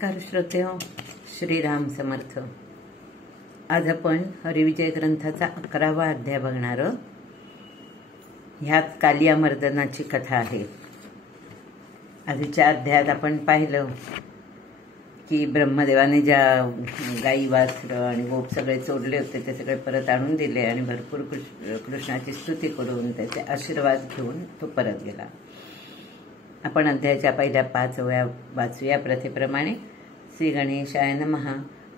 नमस्कार श्रोतेहो, श्रीराम समर्थ। आज आपण हरिविजय ग्रंथाचा 11वा अध्याय बघणार आहोत। ह्यात कालिया मर्दनाची कथा आहे। आधीच्या अध्यायात आपण पाहिलं की ब्रह्मदेवाने ज्या गाई वासरं आणि गोप सगळे चोरले होते ते सगळे परत आणून दिले आणि भरपूर कृष्णाची स्तुती करून त्याचे आशीर्वाद घेऊन तो परत गेला। आपण अध्यायाच्या पहिल्या 5 ओव्या वाचूया प्रथेप्रमाणे। श्री गणेशाय नमः।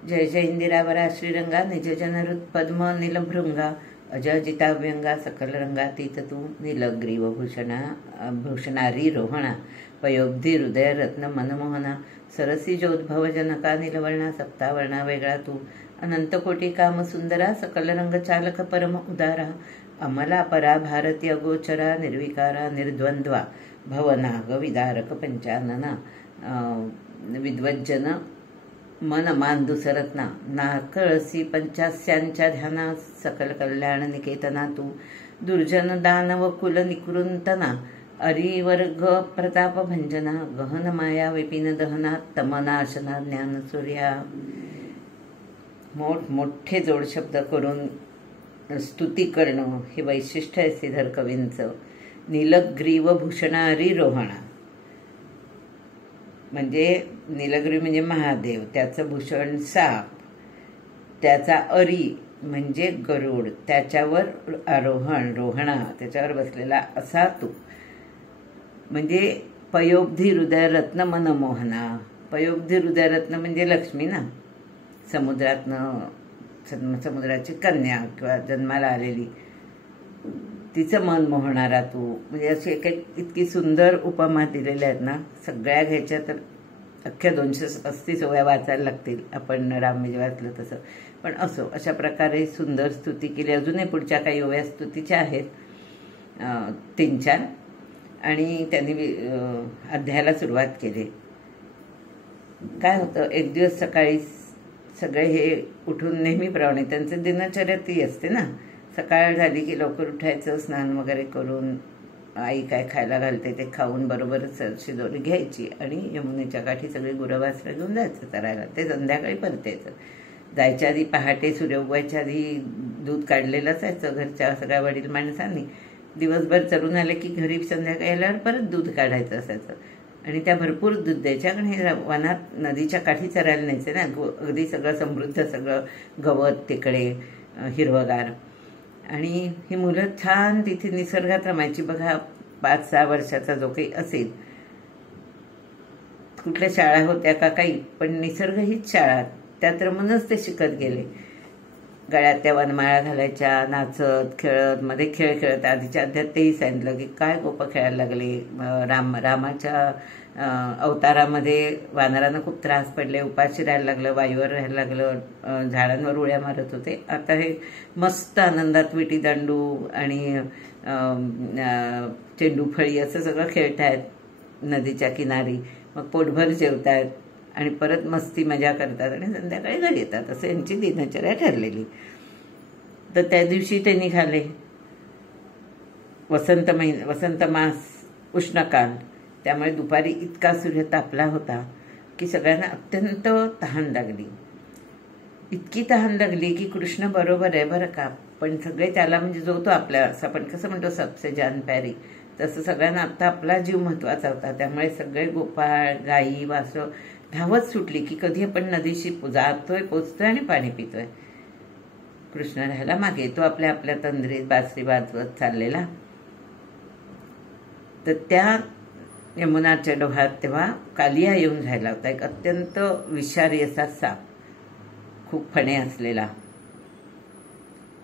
जय जय इंदिरावरा श्रीरंगा निजजनरुत पद्म नीलभृंगा अजजिताव्यंगा सकलरंगातीत तू नीलग्रीव भूषणारी रोहणा पयोब्धी हृदय रत्न मनमोहना सरसी जोद्भव जनका नीलवर्णा सप्तावर्णा वेगळा तू अनंत कोटी काम सुंदरा सकलरंग चालक परम उदारा अमला परा भारती अगोचरा निर्विकारा निर्द्वंद्वा भवनाग विदारक पंचानना विद्वज्जन मन मांदुसरत्ना नाकळसी पंचास्यांच्या ध्याना सकल कल्याण निकेतना तू दुर्जन दानव कुल निकृंतना अरिवर्ग प्रताप भंजना गहन माया विपिन दहना तमनाशना ज्ञान सूर्या। मोठे जोड शब्द करून स्तुती करणं हे वैशिष्ट्य आहे श्रीधर कवींचं। नीलग्रीव भूषणारी रोहणा म्हणजे नीलग्रीव म्हणजे महादेव, त्याचं भूषण साप, त्याचा अरी म्हणजे गरुड, त्याच्यावर आरोहण रोहणा त्याच्यावर बसलेला असा तू म्हणजे पयोब्धी हृदय रत्न मनमोहना। पयोब्धी हृदय रत्न म्हणजे लक्ष्मी ना, समुद्राची कन्या किंवा जन्माला आलेली, तिचं मन मोहणारा तू। म्हणजे अशी इतकी सुंदर उपमा दिलेल्या आहेत ना, सगळ्या घ्यायच्या तर अख्ख्या 235 ओव्या वाचायला लागतील आपण रामविजय वाचलं तसं। पण असो, अशा प्रकारे सुंदर स्तुती केली। अजूनही पुढच्या काही ओव्या स्तुतीच्या आहेत 3-4 आणि त्यांनी अध्यायाला सुरुवात केली। काय होतं, एक दिवस सकाळी सगळे हे उठून नेहमीप्रमाणे त्यांचं दिनचर्या ती असते ना, सकाळ झाली की लवकर उठायचं, स्नान वगैरे करून आई काय खायला घालते ते खाऊन बरोबर शिदोरी घ्यायची आणि यमुनेच्या काठी सगळी गुरवासरं घेऊन जायचं चरायला। ते संध्याकाळी परतायचं। जायच्या आधी पहाटे सूर्य उगवायच्या आधी दूध काढलेलं असायचं घरच्या सगळ्या वडील माणसांनी। दिवसभर चरून आले की घरी संध्याकाळी आल्यावर परत दूध काढायचं असायचं आणि त्या भरपूर दूध द्यायच्या। कारण हे वनात नदीच्या काठी चरायला न्यायचे ना, अगदी सगळं समृद्ध, सगळं गवत तिकडे हिरवगार। आणि ही मुलं छान तिथे निसर्गात रमायची बघा। 5-6 वर्षाचा जो काही असेल, कुठल्या शाळा होत्या का काही, पण निसर्ग हीच शाळा, त्यात रमूनच ते शिकत गेले। गळ्यात त्या वनमाळा घालायच्या, नाचत खेळत, मध्ये खेळ खेळत। आधीच्या अध्यायात तेही सांगितलं की काय गोप खेळायला लागले। रामाच्या अवतारामध्ये वानरांना खूप त्रास पडले, उपाशी राहायला लागलं, वायूवर राहायला लागलं, झाडांवर उड्या मारत होते। आता हे मस्त आनंदात विटी दांडू आणि चेंडू फळी असं सगळं खेळतायत नदीच्या किनारी। मग पोटभर जेवतायत आणि परत मस्ती मजा करतात आणि संध्याकाळी घरी येतात। असं यांची दिनचर्या ठरलेली। तर त्या दिवशी ते निघाले। वसंत मास, उष्णकाल, त्यामुळे दुपारी इतका सूर्य तापला होता की सगळ्यांना अत्यंत तहान लागली। इतकी तहान लागली की कृष्ण बरोबर आहे बरं का, पण सगळे त्याला म्हणजे जो तो आपल्या, असं आपण कसं म्हणतो सबसे जान प्यारी, तसं सगळ्यांना आता आपला जीव महत्वाचा होता। त्यामुळे सगळे गोपाळ, गाई, वासरं धावत सुटली की कधी आपण नदीशी जातोय, पोचतोय आणि पाणी पितोय। कृष्ण राहायला मागे, तो आपल्या तंद्रीत बासरी वाजवत चाललेला। तर त्या यमुनाच्या डोहात तेव्हा कालिया येऊन राहिला होता, एक अत्यंत विषारी असा साप, खूप फणे असलेला।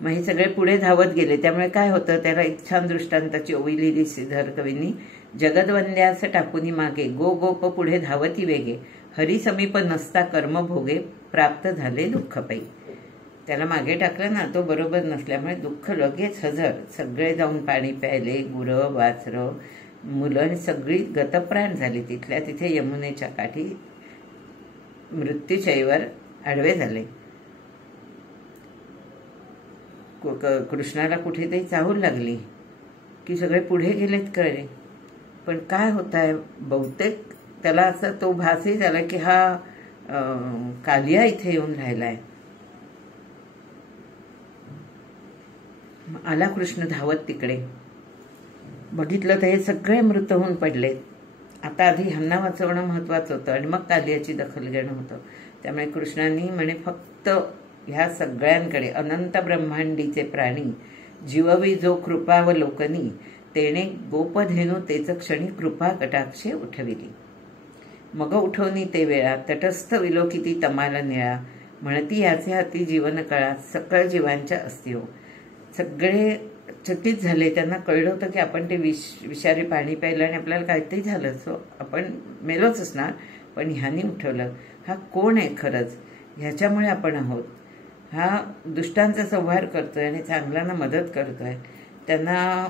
मग हे सगळे पुढे धावत गेले। त्यामुळे काय होतं, त्याला एक छान दृष्टांताची ओवी लिहिली श्रीधर कवींनी। जगदवंद्यास टाकुनी मागे गोप पुढे धावती वेगे हरी समीप नसता कर्म भोगे प्राप्त झाले दुःख पै। त्याला मागे टाकलं ना, तो बरोबर नसल्यामुळे दुःख लगेच हजर। सगळे जाऊन पाणी प्यायले, गुरं वासरं मुलं सगळी गतप्राण झाली। तिथल्या तिथे यमुनेच्या काठी मृत्यूशयीवर आडवे झाले। कृष्णाला कुठेतरी चाहूल लागली की सगळे पुढे गेलेत कळले, पण काय होत आहे, बहुतेक त्याला असं तो भासही झाला की हा कालिया इथे येऊन राहिलाय. आला कृष्ण धावत तिकडे. बघितलं तर हे सगळे मृत होऊन पडले. आता आधी ह्यांना वाचवणं महत्वाचं होतं आणि मग कालियाची दखल घेणं होतं. त्यामुळे कृष्णांनी म्हणे फक्त ह्या सगळ्यांकडे अनंत ब्रह्मांडीचे प्राणी जीववी जो कृपावलोकनी तेने गोपधेनु तेच क्षणी कृपा कटाक्षे उठविली. मग उठवणी ते वेळा तटस्थ विलोकिती तमाला निळा म्हणती याचे हाती जीवन कळा सकळ जीवांच्या अस्तिहो. सगळे चकित झाले. त्यांना कळलं होतं की आपण ते विषारी पाणी प्यायलं आणि आपल्याला काहीतरी झालं, सो आपण मेलोच असणार, पण ह्यानी उठवलं. हा कोण आहे खरंच? ह्याच्यामुळे आपण आहोत. हा दुष्टांचा संहार करतोय आणि चांगल्यांना मदत करतोय. त्यांना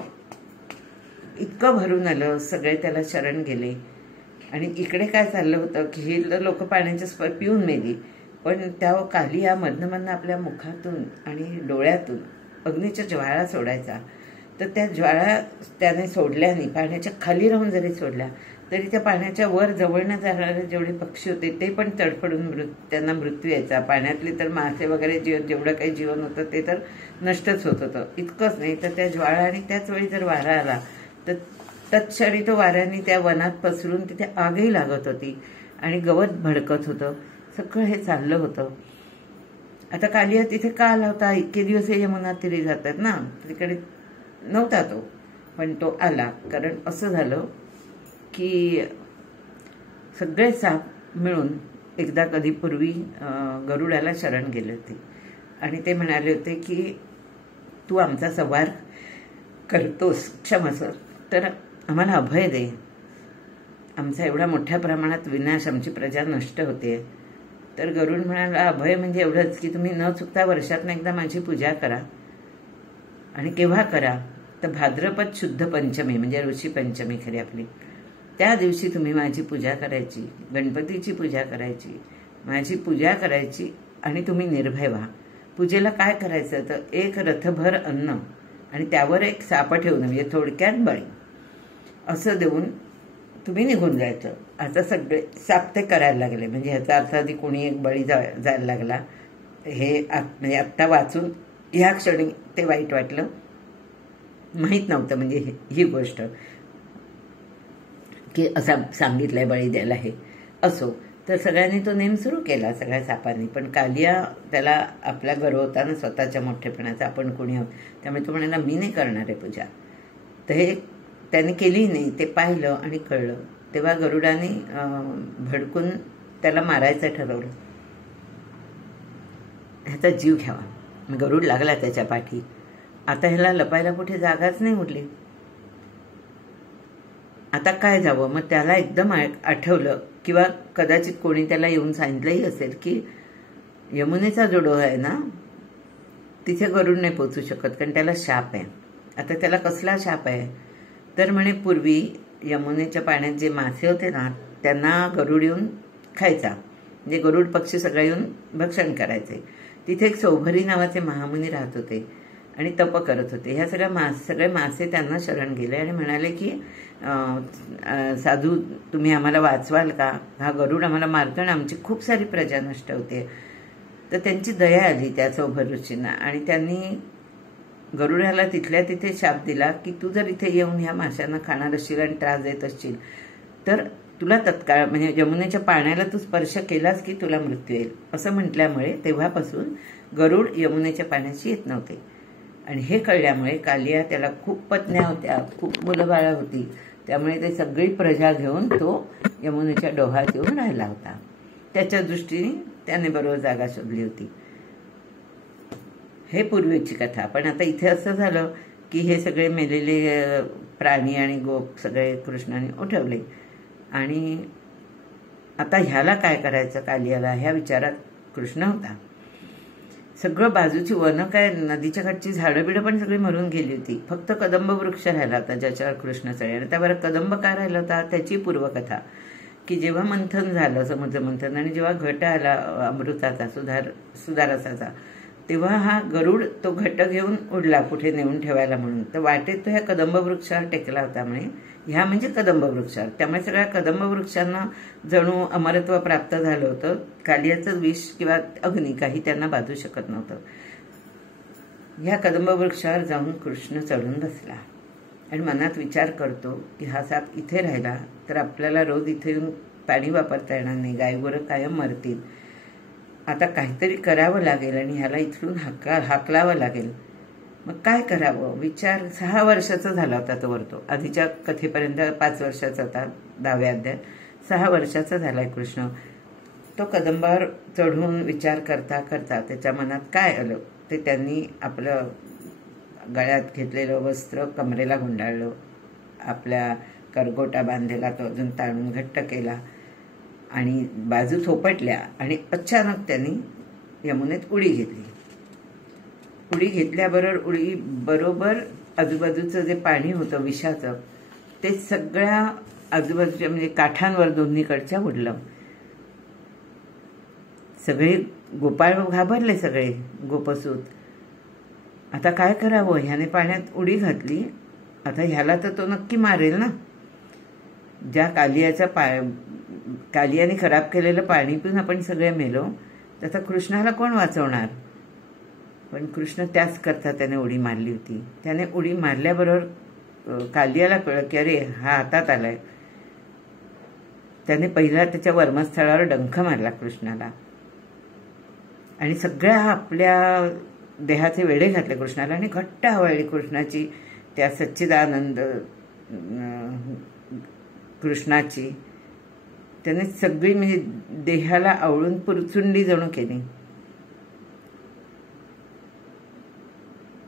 इतकं भरून आलं, सगळे त्याला शरण गेले. आणि इकडे काय चाललं होतं की हे लोक पाण्याच्या पिऊन मेली, पण त्या कालिया मधनं आपल्या मुखातून आणि डोळ्यातून अग्नीच्या ज्वाळा सोडायचा. तर त्या ज्वाळा त्याने सोडल्याने पाण्याच्या खाली राहून जरी सोडल्या तरी त्या पाण्याच्या वर जवळनं जाणारे जेवढे पक्षी होते ते पण तडफडून त्यांना मृत्यू यायचा. पाण्यातले तर मासे वगैरे जेवढं काही जीवन होतं ते तर नष्टच होत होतं. इतकंच नाही तर त्या ज्वाळा आणि त्याच वेळी जर वारा आला तर तत्क्षणी तो वाऱ्याने त्या वनात पसरून तिथे आगही लागत होती आणि गवत भडकत होतं. सगळं हे चाललं होतं. आता कालिया तिथे का आला होता? इतके दिवस हे यमुना तीरी जातात ना, तिकडे नव्हता तो, पण तो आला. कारण असं झालं की सगळे साप मिळून एकदा कधी पूर्वी गरुडाला शरण गेले होते आणि ते म्हणाले होते की तू आमचा संहार करतोस क्षमस्व, तर आम्हाला अभय दे. आमचा एवढा मोठ्या प्रमाणात विनाश, आमची प्रजा नष्ट होते. तर गरुड म्हणाला अभय म्हणजे एवढंच की तुम्ही न चुकता वर्षातनं एकदा माझी पूजा करा. आणि केव्हा करा? तर भाद्रपद शुद्ध पंचमी म्हणजे ऋषी पंचमी खरी आपली, त्या दिवशी तुम्ही माझी पूजा करायची, गणपतीची पूजा करायची, माझी पूजा करायची आणि तुम्ही निर्भय व्हा. पूजेला काय करायचं तर एक रथभर अन्न आणि त्यावर एक साप ठेवून म्हणजे थोडक्यात बळी असं देऊन तुम्ही निघून जायचं. आता सगळे साप ते करायला लागले. म्हणजे ह्याचा अर्थ आधी कोणी एक बळी जायला लागला हे म्हणजे आत्ता वाचून ह्या क्षणी ते वाईट वाटलं, माहीत नव्हतं म्हणजे ही गोष्ट की असा सांगितलंय बळी द्यायला हे असो. तर सगळ्यांनी तो नेम सुरू केला सगळ्या सापांनी. पण कालिया त्याला आपला गर्व होता ना स्वतःच्या मोठेपणाचा, आपण कोणी आहोत, त्यामुळे तो म्हणाला मी नाही करणार आहे पूजा. तर हे त्याने केली नाही. ते पाहिलं आणि कळलं. तेव्हा गरुडाने भडकून त्याला मारायचं ठरवलं, ह्याचा जीव घ्यावा. गरुड लागला त्याच्या पाठी. आता ह्याला लपायला कुठे जागाच नाही उरली. आता काय जावं? मग त्याला एकदम आठवलं किंवा कदाचित कोणी त्याला येऊन सांगितलंही असेल की यमुनेचा जो डोह आहे ना तिथे गरुड नाही पोचू शकत कारण त्याला शाप आहे. आता त्याला कसला शाप आहे? तर म्हणे पूर्वी यमुनेच्या पाण्यात जे मासे होते ना त्यांना गरुड येऊन खायचा. म्हणजे गरुड पक्षी सगळे येऊन भक्षण करायचे. तिथे एक सौभरी नावाचे महामुनी राहत होते आणि तप करत होते. ह्या सगळे मासे त्यांना शरण गेले आणि म्हणाले की साधू तुम्ही आम्हाला वाचवाल का? हा गरुड आम्हाला मारतो आणि आमची खूप सारी प्रजा नष्ट होते. तर त्यांची दया आली त्या सौभर ऋषींना आणि त्यांनी गरुडाला तिथल्या तिथे शाप दिला की तू जर इथे येऊन ह्या माशांना खाणार असशील आणि त्रास देत असशील तर तुला तत्काळ म्हणजे यमुनेच्या पाण्याला तू स्पर्श केलास की तुला मृत्यू येईल. असं म्हटल्यामुळे तेव्हापासून गरुड यमुनेच्या पाण्याशी येत नव्हते. आणि हे कळल्यामुळे कालिया त्याला खूप पत्न्या होत्या, खूप मुलं बाळं होती, त्यामुळे ते सगळी प्रजा घेऊन तो यमुनेच्या डोहात येऊन राहिला होता. त्याच्या दृष्टीने त्याने बरोबर जागा शोधली होती. हे पूर्वीची कथा. पण आता इथे असं झालं की हे सगळे मेलेले प्राणी आणि गोप सगळे कृष्णाने उठवले आणि आता ह्याला काय करायचं कालियाला ह्या विचारात कृष्ण होता. सगळं बाजूची वनं काय नदीच्या काठची झाडं बिडं पण सगळी मरून गेली होती. फक्त कदंब वृक्ष राहिला होता ज्याच्यावर कृष्ण चढले. आणि त्यावर कदंब का राहिला होता त्याची पूर्वकथा की जेव्हा मंथन झालं समुद्र मंथन आणि जेव्हा घट आला अमृताचा सुधारसाचा तेव्हा हा गरुड तो घट घेऊन उडला कुठे नेऊन ठेवायला म्हणून. तर वाटेत तो ह्या कदंब वृक्षावर टेकला होता म्हणे. ह्या म्हणजे कदंब वृक्षावर. त्यामुळे सगळ्या कदंब वृक्षांना जणू अमरत्व प्राप्त झालं होतं. कालियाचं विष किंवा अग्नी काही त्यांना बाधू शकत नव्हतं. ह्या कदंब वृक्षावर जाऊन कृष्ण चढून बसला आणि मनात विचार करतो की हा साप इथे राहिला तर आपल्याला रोज इथे येऊन पाणी वापरता येणार नाही, गायगुरं कायम मरतील. आता काहीतरी करावं लागेल आणि ह्याला इथून हाकलावं लागेल. मग काय करावं विचार. 6 वर्षाचा झाला होता तो वरतो. आधीच्या कथेपर्यंत 5 वर्षाचा होता 10व्या अध्यायात. 6 वर्षाचा झालाय कृष्ण. तो कदंबावर चढून विचार करता करता त्याच्या मनात काय आलं ते त्यांनी आपलं गळ्यात घेतलेलं वस्त्र कमरेला गुंडाळलं, आपल्या करगोटा बांधलेला तो अजून ताणून घट्ट केला आणि बाजू थोपटल्या आणि अचानक त्यांनी यमुनेत उडी घेतली. उडी घेतल्याबरोबर आजूबाजूचं जे पाणी होतं विषाचं ते सगळ्या आजूबाजूच्या म्हणजे काठांवर दोन्हीकडच्या उडलं. सगळे गोपाळ घाबरले, सगळे गोपसूत. आता काय करावं, ह्याने पाण्यात उडी घातली, आता ह्याला तर तो नक्की मारेल ना. ज्या कालियाने खराब केलेलं पाणी पिऊन आपण सगळे मेलो, तर कृष्णाला कोण वाचवणार. पण कृष्ण त्याच करता त्याने उडी मारली होती. त्याने उडी मारल्याबरोबर कालियाला कळलं की अरे हा हातात आलाय. त्याने पहिला त्याच्या वर्मस्थळावर डंख मारला कृष्णाला आणि सगळ्या आपल्या देहाचे वेढे घातले कृष्णाला आणि घट्ट आवळली कृष्णाची, त्या सच्चिदानंद कृष्णाची. त्याने सगळी म्हणजे देहाला आवळून पुरचुंडी जणू केली.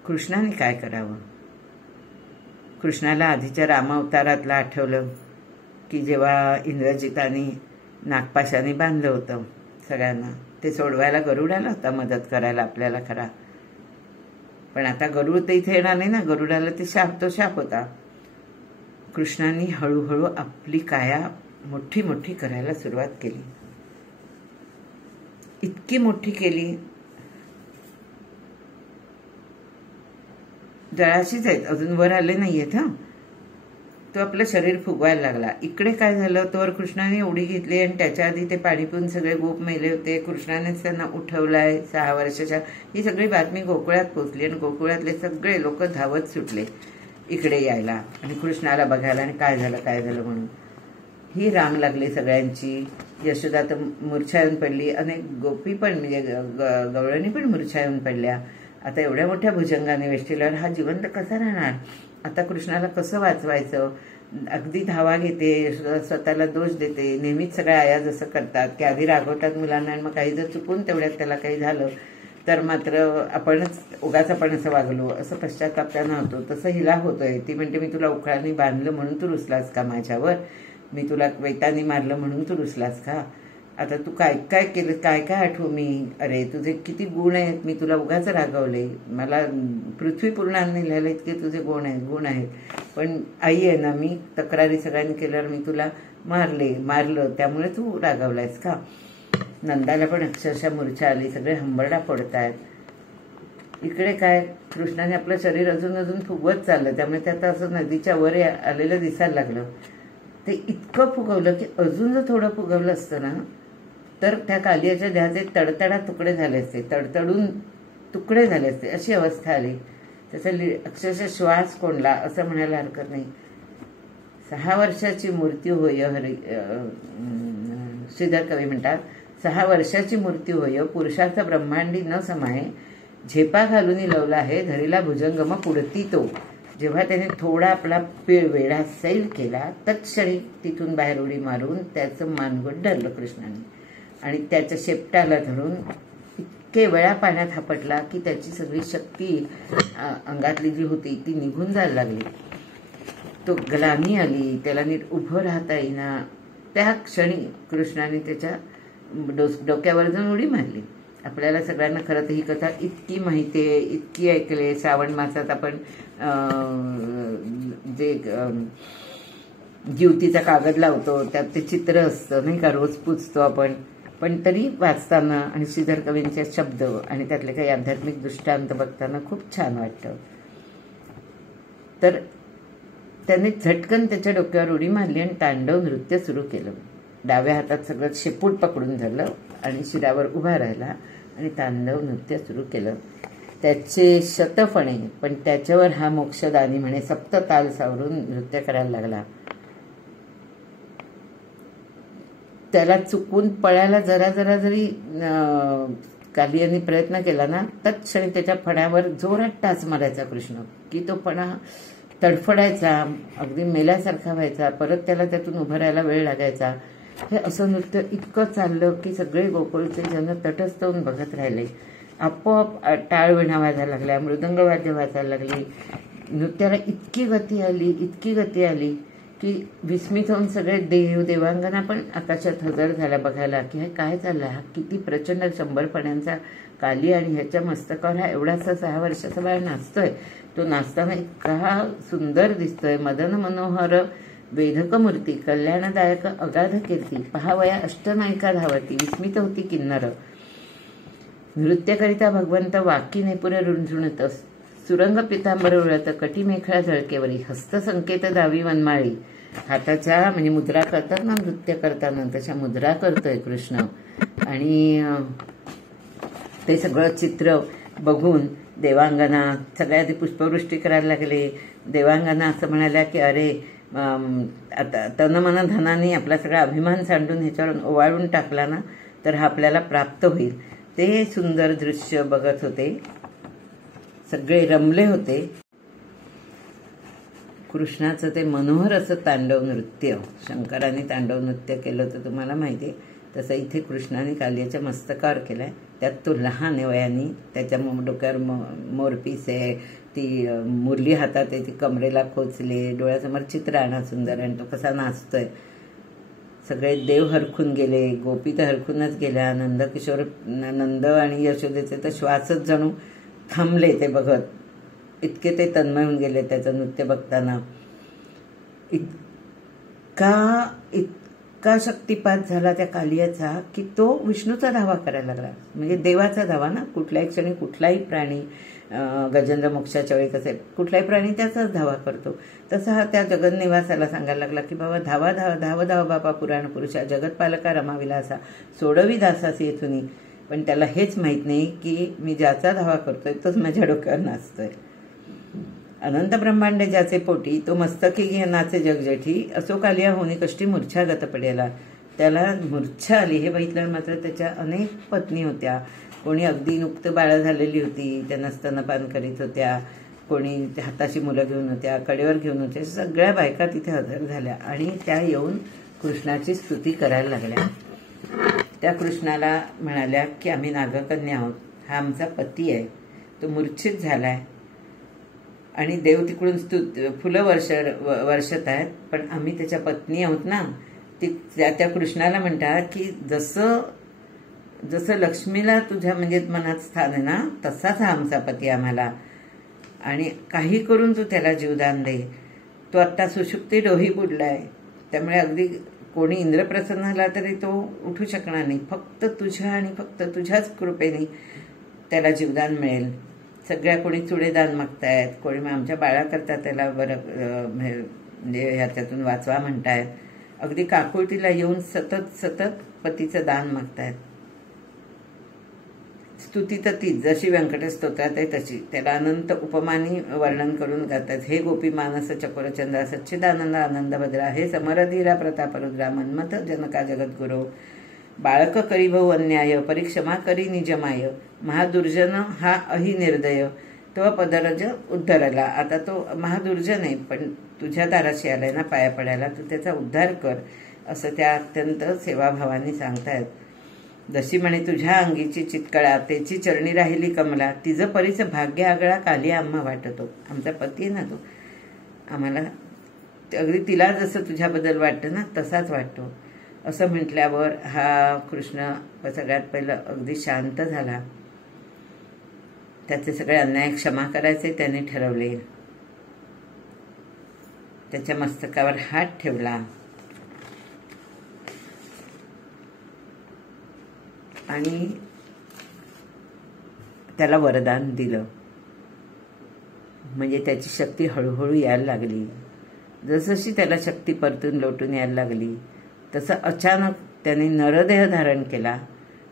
कृष्णाने काय करावं. कृष्णाला आधीच्या रामावतारातलं आठवलं की जेव्हा इंद्रजिताने नागपाशाने बांधलं होतं सगळ्यांना, ते सोडवायला गरुड आला होता मदत करायला आपल्याला खरा. पण आता गरुड तर इथे येणार नाही ना, गरुडाला ते तो शाप होता. कृष्णाने हळूहळू आपली काया मोठी मोठी करायला सुरुवात केली. इतकी मोठी केली, जळाशीच आहेत, अजून वर आले नाहीयेत. तो आपलं शरीर फुगवायला लागला. इकडे काय झालं, तोवर कृष्णाने उडी घेतली आणि त्याच्या आधी ते पाणी पिऊन सगळे गोप मेले होते. कृष्णानेच त्यांना उठवलाय 6 वर्षाच्या. ही सगळी बातमी गोकुळात पोचली आणि गोकुळातले सगळे लोक धावत सुटले इकडे यायला आणि कृष्णाला बघायला आणि काय झालं म्हणून. ही रांग लागली सगळ्यांची. यशोदा तर मूर्छा येऊन पडली, अनेक गोपी पण म्हणजे गवळणी पण मूर्छा येऊन पडल्या. आता एवढ्या मोठ्या भुजंगाने वेष्टील्यावर हा जिवंत कसा राहणार. आता कृष्णाला कसं वाचवायचं. अगदी धावा घेते, यशोदा स्वतःला दोष देते. नेहमीच सगळ्या आया जसं करतात की आधी रागवतात मुलांना आणि मग काही जर चुकून तेवढ्यात त्याला काही झालं तर मात्र आपणच उगाच आपण असं वागलो असं पश्चाताप त्यांना होतो. तसं हिला होतोय. ती म्हणते मी तुला उखळाने बांधलं म्हणून तू रुसलास का माझ्यावर, मी तुला वेताने मारलं म्हणून तू रुसलास का. आता तू काय काय केलं, काय काय आठवू मी. अरे तुझे किती गुण आहेत, मी तुला उगाच रागवले. मला पृथ्वी पूर्णाने लिहायला इतके तुझे गुण आहेत. पण आई आहे ना, मी तक्रारी सगळ्यांनी केल्यावर मी तुला मारलं त्यामुळे तू रागवलायस का. नंदाला पण अक्षरशः मूर्छा आली, सगळे हंबरडा फोडतायत. इकडे काय कृष्णाने आपलं शरीर अजून फुगवत चाललं, त्यामुळे त्यात असं नदीच्या वर आलेलं दिसायला लागलं. ते इतकं फुगवलं की अजून जर थोडं फुगवलं असतं ना तर त्या कालियाच्या देहाचे तडतडा तुकडे झाले असते, तडतडून तुकडे झाले असते, अशी अवस्था आली. त्याचा अक्षरशः श्वास कोंडला असं म्हणायला हरकत नाही. 6 वर्षाची मूर्ती होय, श्रीधर कवी म्हणतात, 6 वर्षाची मूर्ती होय, पुरुषार्थ ब्रह्मांडी न समाये, झेपा घालून लवला आहे, धरीला भुजंगम पुढती तो. जेव्हा त्याने थोडा आपला वेढा सैल केला तत्क्षणी तिथून बाहेर उडी मारून त्याचं मानगुट धरलं कृष्णाने आणि त्याच्या शेपटाला धरून इतके वेळा पाण्यात हापटला की त्याची सगळी शक्ती अंगातली जी होती ती निघून जायला लागली. तो ग्लानी आली, त्याला नीट उभं राहता येईना. त्या क्षणी कृष्णाने त्याच्या डोक्यावर जाऊन उडी मारली. आपल्याला सगळ्यांना खरं तर ही कथा इतकी माहिती आहे, इतकी ऐकले. श्रावण मासात आपण जे ज्योतीचा कागद लावतो त्यात ते चित्र असतं नाही का, रोज पुजतो आपण. पण तरी वाचताना आणि श्रीधर कवींचे शब्द आणि त्यातले काही आध्यात्मिक दृष्टांत बघताना खूप छान वाटतं. तर त्याने झटकन त्याच्या डोक्यावर उडी मारली आणि तांडव नृत्य सुरू केलं. डाव्या हातात सगळं शेपूट पकडून धरलं आणि शिरावर उभा राहिला आणि तांडव नृत्य सुरू केलं. त्याचे शतफणे, पण त्याच्यावर हा मोक्षदानी म्हणे सप्त ताल सावरून नृत्य करायला लागला. त्याला चुकून पळायला जरा जरा जरी कालियाने प्रयत्न केला ना, तत्क्षणी त्याच्या फण्यावर जोरात टाच मारायचा कृष्ण, की तो फणा तडफडायचा, अगदी मेल्यासारखा व्हायचा. परत त्याला त्यातून उभं राहायला वेळ लागायचा. हे असं नृत्य इतकं चाललं की सगळे गोकुळचे जन तटस्थ होऊन बघत राहिले. आपोआप टाळविणा वाजायला लागल्या, मृदंगवाद्य वाजायला लागली. नृत्याला इतकी गती आली की विस्मित होऊन सगळे देवांगना पण आकाशात हजर झाल्या बघायला की हे काय चाललंय, हा किती प्रचंड 100 फण्यांचा काली आणि ह्याच्या मस्तकावर हा एवढासा 6 वर्षाचा बाळ नाचतोय. तो नाचताना इतका सुंदर दिसतोय. मदन मनोहर वेधक मूर्ती, कल्याणदायक अगाध कीर्ती, पहावया अष्टनायिका धावती, विस्मित होती किन्नर. नृत्यकरिता भगवंत वाकी नेपुरे रुंझुणत, सुरंग पितांबर उळत, कटी मेखळा झळकेवरी, हस्तसंकेत दावी वनमाळी. हाताच्या म्हणजे मुद्रा करतात ना नृत्य करताना, तशा मुद्रा करतोय कृष्ण. आणि ते सगळं चित्र बघून देवांगना सगळ्या आधी पुष्पवृष्टी करायला लागले. देवांगना असं म्हणाल्या की अरे आता तनमन धनाने आपला सगळा अभिमान सांडून ह्याच्यावर ओवाळून टाकला ना तर हा आपल्याला प्राप्त होईल. ते सुंदर दृश्य बघत होते, सगळे रमले होते. कृष्णाचं ते मनोहर असं तांडव नृत्य, शंकराने तांडव नृत्य केलं तर तुम्हाला माहिती आहे, तसं इथे कृष्णाने कालियाच्या मस्तकावर केलंय. त्यात तो लहान वयाने, त्याच्या डोक्यावर मोरपीस आहे, ती मुरली हातात आहे, ती कमरेला खोचले, डोळ्यासमोर चित्र आणा सुंदर, आणि तो कसा नाचतोय. सगळे देव हरखून गेले, गोपी तर हरखूनच गेल्या. नंद आणि यशोदेचे तर श्वासच जणू थांबले ते बघत, इतके ते तन्मय होऊन गेले त्याचं नृत्य बघताना. इतका शक्तिपात झाला त्या कालियाचा की तो विष्णूचा धावा करायला लागला. म्हणजे देवाचा धावा ना, कुठल्याही क्षणी कुठलाही प्राणी, गजेंद्र मोक्षाच्या वेळी कसे कुठलाही प्राणी त्याचाच धावा करतो, तसा हा त्या जगन्निवासाला सांगायला लागला की बाबा धावा धावा धाव धाव बाबा पुराण पुरुषा, जगतपालका रमाविलासा, सोडवी दासासी येथुनी. पण त्याला हेच माहीत नाही की मी ज्याचा धावा करतोय तोच माझ्या डोक्यावर नाचतोय. अनंत ब्रह्मांड ज्याचे पोटी, तो मस्तकी घे नाचे जगजेठी, असो कालिया होणी कष्टी मूर्छा गत पडेला. त्याला मूर्छा आली हे बघितल्यावर मात्र त्याच्या अनेक पत्नी होत्या. कोणी अगदी नुकतं बाळं झालेली होती, त्यांना स्तनपान करीत होत्या, कोणी हाताशी मुलं घेऊन होत्या, कडेवर घेऊन होत्या. सगळ्या बायका तिथे हजर झाल्या आणि त्या येऊन कृष्णाची स्तुती करायला लागल्या. त्या कृष्णाला म्हणाल्या की आम्ही नागकन्या आहोत, हा आमचा पती आहे, तो मूर्छित झालाय आणि देव तिकडून फुलं वर्षत आहेत, पण आम्ही त्याच्या पत्नी आहोत ना. त्या कृष्णाला म्हणतात की जसं लक्ष्मीला तुझ्या म्हणजे मनात स्थान आहे ना, तसाच हा आमचा पती आम्हाला, आणि काही करून तू त्याला जीवदान दे. तो आत्ता सुषुप्ती डोही बुडलाय, त्यामुळे अगदी कोणी इंद्रप्रसन्न झाला तरी तो उठू शकणार नाही. फक्त तुझ्या आणि फक्त तुझ्याच कृपेने त्याला जीवदान मिळेल. सगळ्या कोणी चुडेदान मागतायत, कोणी मग आमच्या बाळाकरता त्याला बरं म्हणजे ह्याच्यातून वाचवा म्हणतायत. अगदी काकुळतीला येऊन सतत पतीचं दान मागतायत. स्तुती तर तीच जशी व्यंकटेश स्तोत्रात आहे तशी, त्याला अनंत उपमानी वर्णन करून गातात. हे गोपी मानस चकोरचंद्रा, सच्चिदानंद आनंद भद्रा, हे समरधीरा प्रतापरुद्रा, मन्मथ जनका जगद्गुरो, बाळक करी भाऊ अन्याय, परिक्षमा करी निजमाय, महादुर्जन हा अहि निर्दय, तो पदरज उद्धरला. आता तो महादुर्जन आहे, पण तुझ्या दाराशी आलाय ना पाया पडायला, तू त्याचा उद्धार कर, असं त्या अत्यंत सेवाभावाने सांगतायत. जशी म्हणे तुझ्या अंगीची चितकळा, त्याची चरणी राहिली कमला, तिचं परीच भाग्य आगळा कालिया आम्हा वाटतो. आमचा पती आहे ना तो, आम्हाला अगदी तिला जसं तुझ्याबद्दल वाटतं ना तसाच वाटतो. असं म्हटल्यावर हा कृष्ण सगळ्यात पहिलं अगदी शांत झाला. त्याचे सगळे अन्याय क्षमा करायचे त्याने ठरवले. त्याच्या मस्तकावर हात ठेवला. आणि त्याला वरदान दिलं. म्हणजे त्याची शक्ती हळूहळू यायला लागली. जसजशी त्याला शक्ती परतून लोटून यायला लागली तसं अचानक त्याने नरदेह धारण केला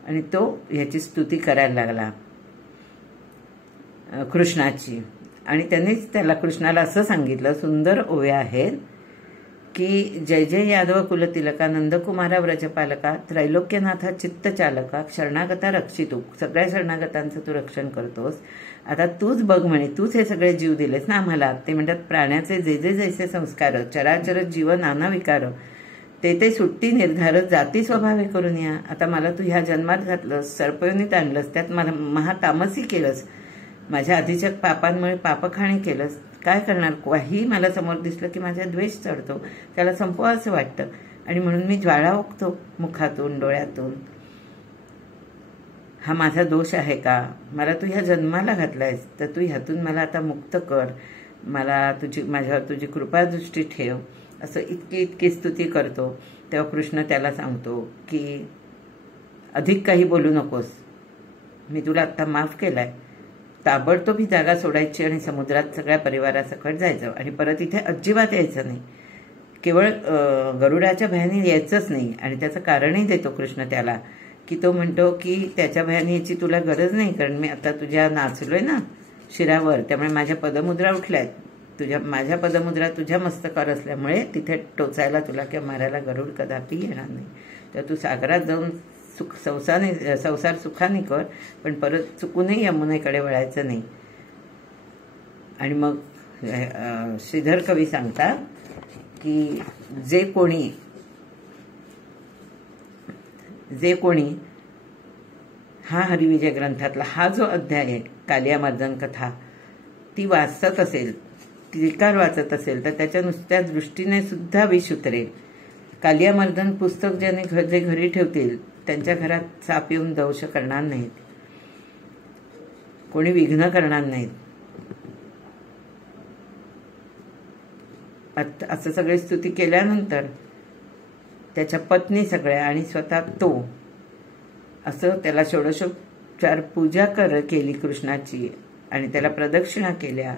आणि तो ह्याची स्तुती करायला लागला कृष्णाची. आणि त्यांनीच त्याला कृष्णाला असं सांगितलं, सुंदर ओव्या आहेत की जय जय यादव कुलतिलका नंदकुमारा व्रजपालका त्रैलोक्यनाथा चित्तचालका शरणागता रक्षितू. सगळ्या शरणागतांचं तू रक्षण करतोस. आता तूच बघ म्हणे, तूच हे सगळे जीव दिलेस ना आम्हाला. ते म्हणतात प्राण्याचे जे जे जैसे संस्कार चराचर जीव नाना विकार ते ते सुट्टी निर्धार जाती स्वभावे करून या. आता मला तू ह्या जन्मात घातलंस, सर्पयोनीत आणलंस, त्यात मला महातामसी केलंस, माझ्या आधीच्या पापांमुळे पापखाणी केलंस. काय करणार, काही मला समोर दिसलं की माझा द्वेष चढतो, त्याला संपवा असं वाटतं आणि म्हणून मी ज्वाळा ओकतो मुखातून डोळ्यातून. हा माझा दोष आहे का? मला तू ह्या जन्माला घातलायस तर तू ह्यातून मला आता मुक्त कर, मला माझ्यावर तुझी कृपादृष्टी ठेव. असं इतकी स्तुती करतो. तेव्हा कृष्ण त्याला सांगतो की अधिक काही बोलू नकोस, मी तुला आत्ता माफ केलाय. ताबडतोब ही जागा सोडायची आणि समुद्रात सगळ्या परिवारासकट जायचं आणि परत इथे अजिबात यायचं नाही. केवळ गरुडाच्या भयाने यायचंच नाही. आणि त्याचं कारणही देतो कृष्ण त्याला की तो म्हणतो की त्याच्या भयाने याची तुला गरज नाही, कारण मी आता तुझ्या नाचलोय ना शिरावर, त्यामुळे माझ्या पदमुद्रा उठल्यात. माझ्या पदमुद्रा तुझ्या मस्तकावर असल्यामुळे तिथे टोचायला तुला किंवा मारायला गरुड कदापि येणार नाही. तर तू सागरात जाऊन संसार सुखाने कर, पण परत चुकूनही यमुनेकडे वळायचं नाही. आणि मग श्रीधर कवी सांगतात की जे कोणी हा हरिविजय ग्रंथातला हा जो अध्याय आहे कालियामर्दन कथा ती वाचत असेल, त्रिकाल वाचत असेल तर त्याच्या नुसत्या दृष्टीने सुद्धा विष उतरेल. कालियामर्दन पुस्तक जे घरी ठेवतील त्यांच्या घरात साप येऊन दंश करणार नाहीत, कोणी विघ्न करणार नाहीत. असं सगळी स्तुती केल्यानंतर त्याच्या पत्नी सगळ्या आणि स्वतः तो असं त्याला षोडशोपचार पूजा केली कृष्णाची आणि त्याला प्रदक्षिणा केल्या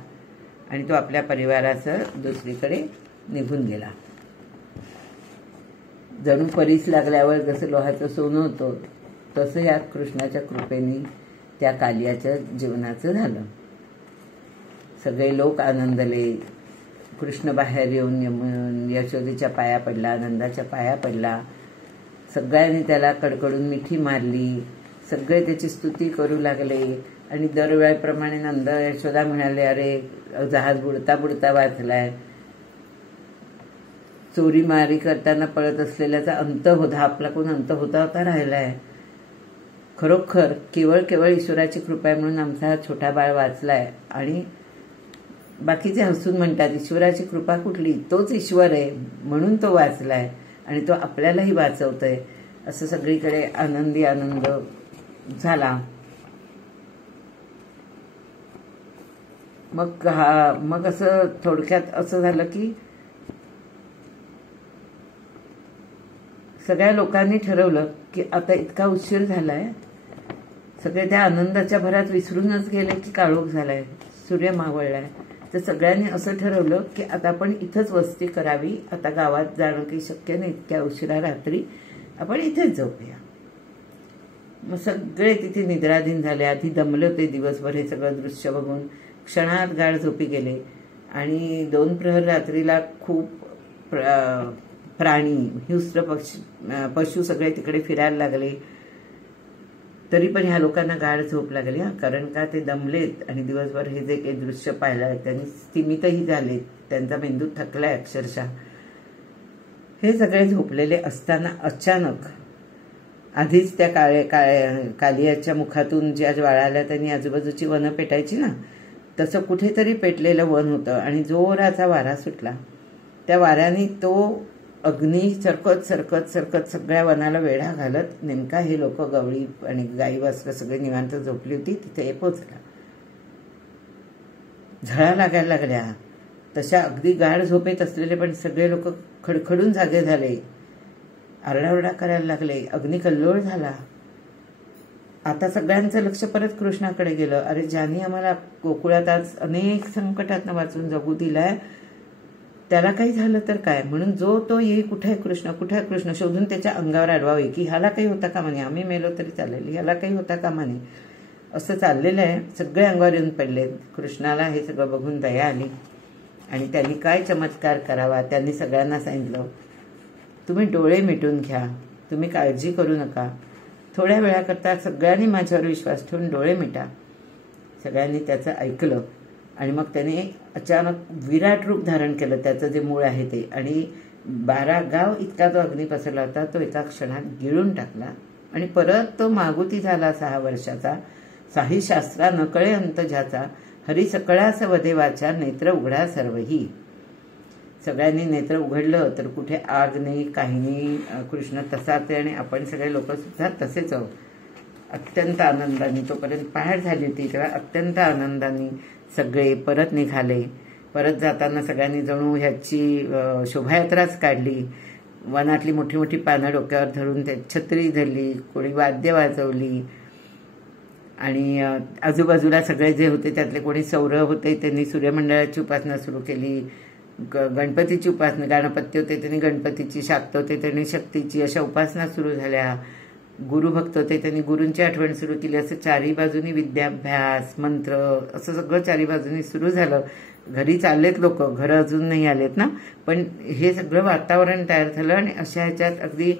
आणि तो आपल्या परिवारासह दुसरीकडे निघून गेला. जणू परीस लागल्यावर जसं लोहाचं सोनं होतं तसं या कृष्णाच्या कृपेने त्या कालियाच्या जीवनाचं झालं. सगळे लोक आनंदले. कृष्ण बाहेर येऊन यशोदेच्या पाया पडला, नंदाच्या पाया पडला. सगळ्यांनी त्याला कडकडून मिठी मारली. सगळे त्याची स्तुती करू लागले आणि दरवेळेप्रमाणे नंद यशोदा म्हणाले, अरे जहाज बुडता बुडता वाचलाय, चोरी मारी करताना पळत असलेल्याचा अंत होता, आपला कोण अंत होता राहिलाय. खरोखर केवळ ईश्वराची कृपा आहे म्हणून आमचा हा छोटा बाळ वाचलाय. आणि बाकीचे हसून म्हणतात ईश्वराची कृपा कुठली, तोच ईश्वर आहे म्हणून तो वाचलाय आणि तो आपल्यालाही वाचवतोय. असं सगळीकडे आनंदी आनंद झाला. मग असं थोडक्यात असं झालं की सगळ्या लोकांनी ठरवलं की आता इतका उशीर झालाय, सगळे त्या आनंदाच्या भरात विसरूनच गेले की काळोख झालाय, सूर्य मावळलाय. तर सगळ्यांनी असं ठरवलं की आता आपण इथंच वस्ती करावी, आता गावात जाणं काही शक्य नाही, इतक्या उशिरा रात्री आपण इथेच झोपूया. मग सगळे तिथे निद्राधीन झाले. आधी दमले होते दिवसभर हे सगळं दृश्य बघून, क्षणात गाढ झोपी गेले. आणि 2 प्रहर रात्रीला खूप प्राणी हिंस्र पशु सगळे तिकडे फिरायला लागले. तरी पण ह्या लोकांना गाढ झोप लागली, कारण का ते दमलेत आणि दिवसभर हे जे काही दृश्य पाहिलं त्यांनी स्थिमितही झालेत, त्यांचा मेंदू थकलाय अक्षरशः. हे सगळे झोपलेले असताना अचानक आधीच त्या कालियाच्या मुखातून ज्या ज्वाळा आल्या त्यांनी आजूबाजूची वनं पेटायची ना, तसं कुठेतरी पेटलेलं वन होतं आणि जोराचा वारा सुटला. त्या वाऱ्याने तो अग्नी सरकत सरकत सरकत सगळ्या वनाला वेढा घालत नेमका हे लोक गवळी आणि गाई वासरं सगळे निवांत झोपली होती तिथे पोचला. झळा लागायला लागल्या. तशा अगदी गाढ झोपेत असलेले पण सगळे लोक खडखडून जागे झाले, आरडाओरडा करायला लागले. अग्निकल्लोळ झाला. आता सगळ्यांचं लक्ष परत कृष्णाकडे गेलं. अरे ज्यांनी आम्हाला गोकुळात आज अनेक संकटातनं वाचून जगू दिलाय, त्याला काही झालं तर काय. म्हणून जो तो येई, कुठे आहे कृष्ण शोधून त्याच्या अंगावर अडवावे, की ह्याला काही होता कामा नये, आम्ही मेलो तरी चालेल, ह्याला काही होता कामा नये, असं चाललेलं आहे. सगळे अंगावर येऊन पडले. कृष्णाला हे सगळं बघून दया आली आणि त्यांनी काय चमत्कार करावा. त्यांनी सगळ्यांना सांगितलं, तुम्ही डोळे मिटून घ्या, तुम्ही काळजी करू नका, थोड्या वेळाकरता सगळ्यांनी माझ्यावर विश्वास ठेवून डोळे मिटा. सगळ्यांनी त्याचं ऐकलं आणि मग त्याने अचानक विराट रूप धारण केलं, त्याचं जे मूळ आहे ते, आणि 12 गाव इतका जो अग्नी पसरला होता तो एका क्षणात गिळून टाकला. आणि परत तो मागुती झाला 6 वर्षाचा. साही शास्त्रा नकळे अंत ज्याचा, हरी सकळास वधे वाचा, नेत्र उघडा सर्वही. सगळ्यांनी नेत्र उघडलं तर कुठे आग नाही, काही नाही. कृष्ण तसाच आहे आणि आपण सगळे लोक सुद्धा तसेच आहोत. अत्यंत आनंदाने, तोपर्यंत पहाट झाली होती तेव्हा अत्यंत आनंदाने सगळे परत निघाले. परत जाताना सगळ्यांनी जणू ह्याची शोभायात्राच काढली. वनातली मोठी मोठी पानं डोक्यावर धरून ते छत्री धरली, कोणी वाद्य वाजवली आणि आजूबाजूला सगळे जे होते त्यातले कोणी सौरभ होते त्यांनी सूर्यमंडळाची उपासना सुरू केली, गणपतीची उपासना, गणपती होते त्यांनी गणपतीची, शाक्त होते त्यांनी शक्तीची, अशा उपासना सुरू झाल्या. गुरुभक्त होते त्यांनी गुरूंची आठवण सुरू केली. असं चारी बाजूनी विद्याभ्यास, मंत्र, असं सगळं चारी बाजूनी सुरू झालं. घरी चाललेत लोक, घरं अजून नाही आलेत ना, पण हे सगळं वातावरण तयार झालं. आणि अशा ह्याच्यात अगदी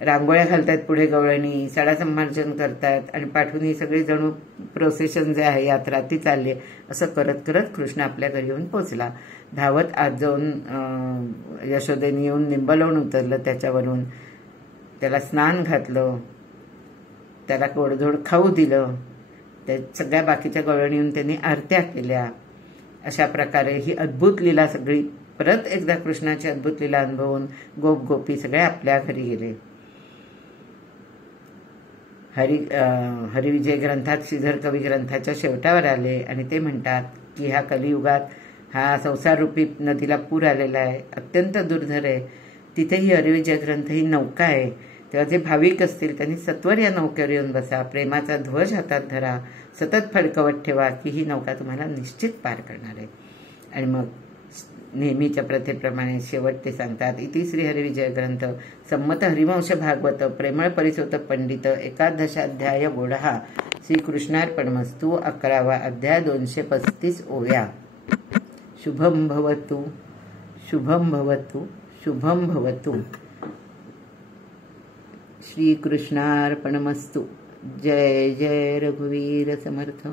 रांगोळ्या घालतायत पुढे गवळणी, सडा संमार्जन करतायत आणि पाठवून ही सगळी जणू प्रोसेशन जे आहे, यात्रा ती चालली आहे. असं करत करत कृष्ण आपल्या घरी येऊन पोचला. धावत आत जाऊन यशोदेने येऊन निंब लावून उतरलं त्याच्यावरून, त्याला स्नान घातलं, त्याला गोडधोड खाऊ दिलं. त्या सगळ्या बाकीच्या गवळणी येऊन त्यांनी आरत्या केल्या. अशा प्रकारे ही अद्भुत लीला सगळी परत एकदा कृष्णाची अद्भुत लीला अनुभवून गोप गोपी सगळे आपल्या घरी गेले. हरिविजय ग्रंथात, श्रीधर कवी ग्रंथाच्या शेवटावर आले आणि ते म्हणतात की ह्या कलियुगात हा संसाररूपी नदीला पूर आलेला आहे, अत्यंत दुर्धर आहे. तिथेही हरिविजय ग्रंथ ही नौका आहे. तेव्हा जे भाविक असतील त्यांनी सत्वर या नौकेवर येऊन बसा, प्रेमाचा ध्वज हातात धरा, सतत फडकवत ठेवा की ही नौका तुम्हाला निश्चित पार करणार आहे. आणि मग नेहमीच्या प्रथेप्रमाणे शेवट ते सांगतात, इति श्री हरिविजय ग्रंथ संमत हरिवंश भागवत प्रेमळ परिसोत पंडित 11 गोढहा श्रीकृष्णार्पणमस्तु 11वा अध्याय 235 ओव्या. शुभम भवतु, शुभम भवतु, शुभम भवतु. श्रीकृष्णार्पणमस्तु. जय जय रघुवीर समर्थ.